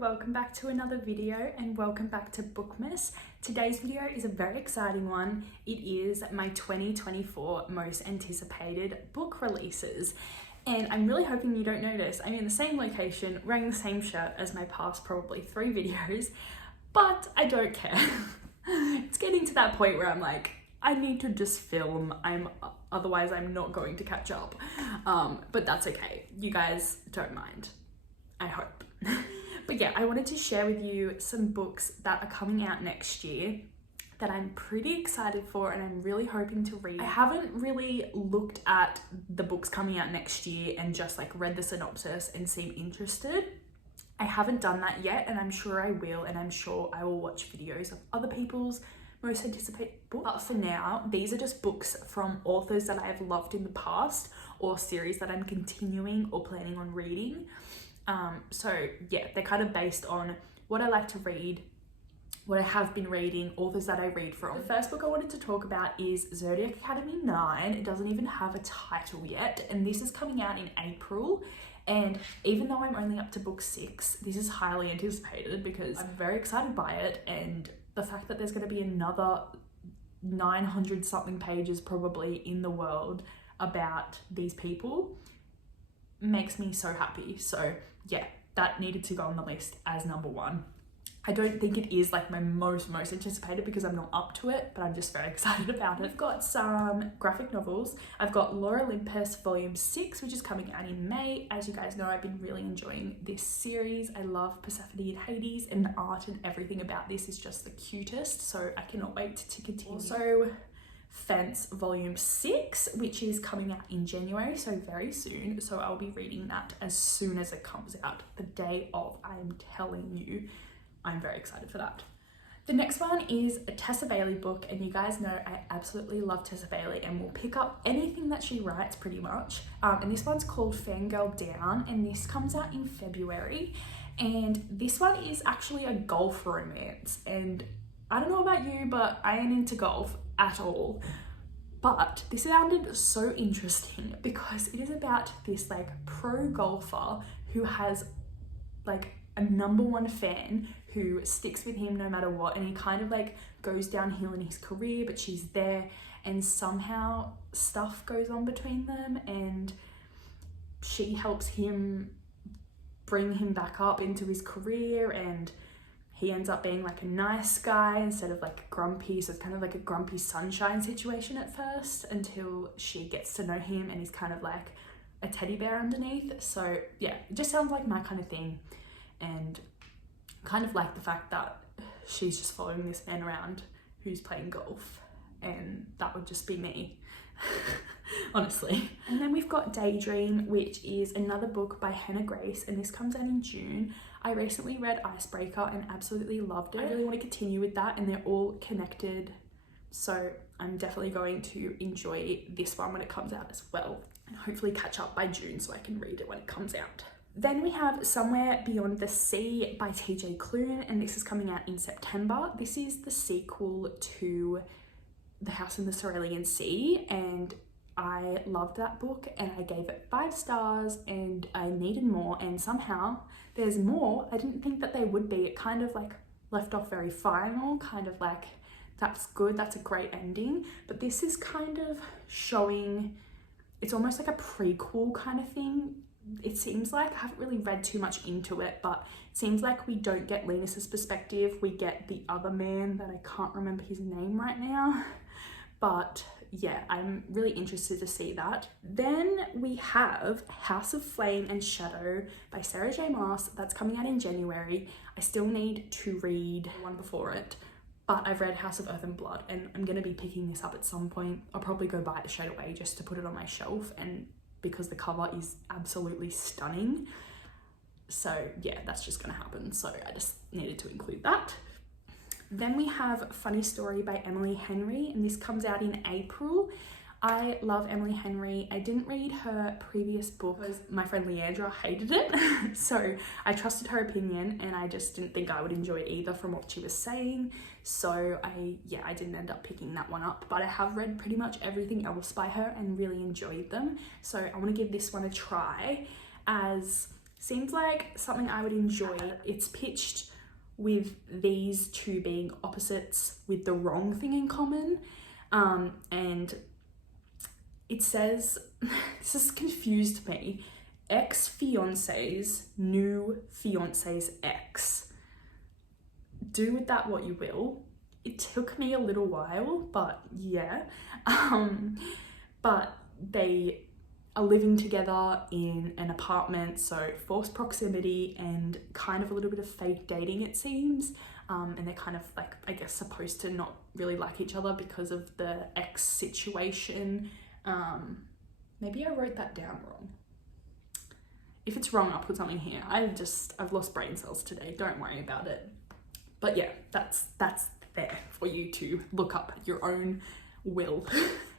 welcome back to another video and welcome back to Bookmas. Today's video is a very exciting one. It is my 2024 most anticipated book releases. And I'm really hoping you don't notice I'm in the same location, wearing the same shirt as my past probably 3 videos, but I don't care. It's getting to that point where I'm like, I need to just film. Otherwise I'm not going to catch up. But that's okay. You guys don't mind, I hope. But yeah, I wanted to share with you some books that are coming out next year that I'm pretty excited for and I'm really hoping to read. I haven't really looked at the books coming out next year and just like read the synopsis and seem interested. I haven't done that yet, and I'm sure I will, and I'm sure I will watch videos of other people's most anticipated books. But for now, these are just books from authors that I've loved in the past or series that I'm continuing or planning on reading. So yeah, they're kind of based on what I like to read, what I have been reading, authors that I read from. The first book I wanted to talk about is Zodiac Academy 9. It doesn't even have a title yet, and this is coming out in April. And even though I'm only up to book 6, this is highly anticipated because I'm very excited by it, and the fact that there's going to be another 900 something pages probably in the world about these people makes me so happy. So yeah, that needed to go on the list as number 1. I don't think it is like my most anticipated because I'm not up to it, but I'm just very excited about it. I've got some graphic novels. I've got Lore Olympus Volume 6, which is coming out in May. As you guys know, I've been really enjoying this series. I love Persephone and Hades, and the art and everything about this is just the cutest, so I cannot wait to continue. Also, F.R.I.E.N.D.S Volume 6, which is coming out in January, so very soon. So I'll be reading that as soon as it comes out, the day of. I'm telling you, I'm very excited for that. The next one is a Tessa Bailey book, and you guys know I absolutely love Tessa Bailey and will pick up anything that she writes pretty much. And this one's called Fangirl Down, and this comes out in February. And this one is actually a golf romance, and I don't know about you, but I ain't into golf at all. But this sounded so interesting because it is about this like pro golfer who has like a #1 fan who sticks with him no matter what, and he kind of like goes downhill in his career, but she's there, and somehow stuff goes on between them, and she helps him bring him back up into his career, and he ends up being like a nice guy instead of like grumpy. So it's kind of like a grumpy sunshine situation at first until she gets to know him and he's kind of like a teddy bear underneath. So yeah, it just sounds like my kind of thing. And kind of like the fact that she's just following this man around who's playing golf, and that would just be me, honestly. And then we've got Daydream, which is another book by Hannah Grace, and this comes out in June. I recently read Icebreaker and absolutely loved it. I really want to continue with that, and they're all connected, so I'm definitely going to enjoy this one when it comes out as well, and hopefully catch up by June so I can read it when it comes out. Then we have Somewhere Beyond the Sea by TJ Klune, and this is coming out in September. This is the sequel to The House in the Cerulean Sea, and I loved that book and I gave it 5 stars, and I needed more, and somehow there's more. I didn't think that there would be. It kind of like left off very final, kind of like, that's good, that's a great ending. But this is kind of showing, it's almost like a prequel kind of thing. It seems like, I haven't really read too much into it, but it seems like we don't get Linus's perspective. We get the other man that I can't remember his name right now. But yeah, I'm really interested to see that. Then we have House of Flame and Shadow by Sarah J Maas. That's coming out in January. I still need to read one before it, but I've read House of Earth and Blood, and I'm going to be picking this up at some point. I'll probably go buy it straight away just to put it on my shelf, and because the cover is absolutely stunning. So yeah, that's just gonna happen. So I just needed to include that. Then we have Funny Story by Emily Henry, and this comes out in April. I love Emily Henry. I didn't read her previous book because my friend Leandra hated it. So I trusted her opinion, and I just didn't think I would enjoy it either from what she was saying. So I didn't end up picking that one up, but I have read pretty much everything else by her and really enjoyed them. So I want to give this one a try, as seems like something I would enjoy. It's pitched with these two being opposites with the wrong thing in common. And it says, this has confused me, ex-fiance's new fiance's ex. Do with that what you will. It took me a little while, but yeah. But they are living together in an apartment, so forced proximity and kind of a little bit of fake dating, it seems. And they're kind of like, I guess, supposed to not really like each other because of the ex situation. Maybe I wrote that down wrong. If it's wrong, I'll put something here. I've lost brain cells today. Don't worry about it. But yeah, that's there for you to look up your own will.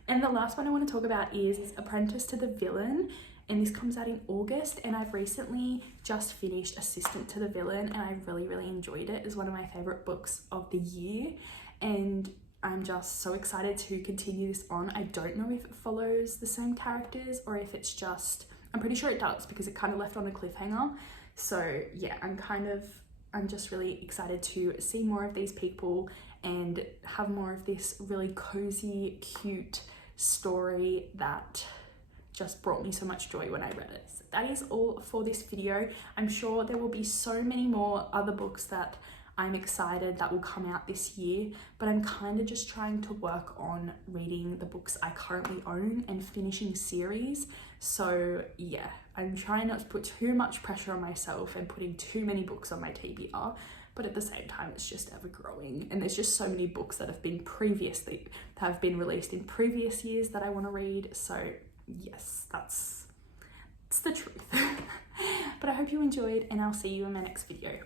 And the last one I want to talk about is Apprentice to the Villain, and this comes out in August, and I've recently just finished Assistant to the Villain, and I really, really enjoyed it. It's one of my favorite books of the year, and I'm just so excited to continue this on. I don't know if it follows the same characters or if it's just, I'm pretty sure it does because it kind of left on a cliffhanger. So yeah, I'm just really excited to see more of these people and have more of this really cozy, cute story that just brought me so much joy when I read it. So that is all for this video. I'm sure there will be so many more other books that I'm excited that will come out this year, but I'm kind of just trying to work on reading the books I currently own and finishing series. So yeah, I'm trying not to put too much pressure on myself and putting too many books on my TBR, but at the same time, it's just ever growing. And there's just so many books that have been released in previous years that I want to read. So yes, that's the truth. But I hope you enjoyed, and I'll see you in my next video.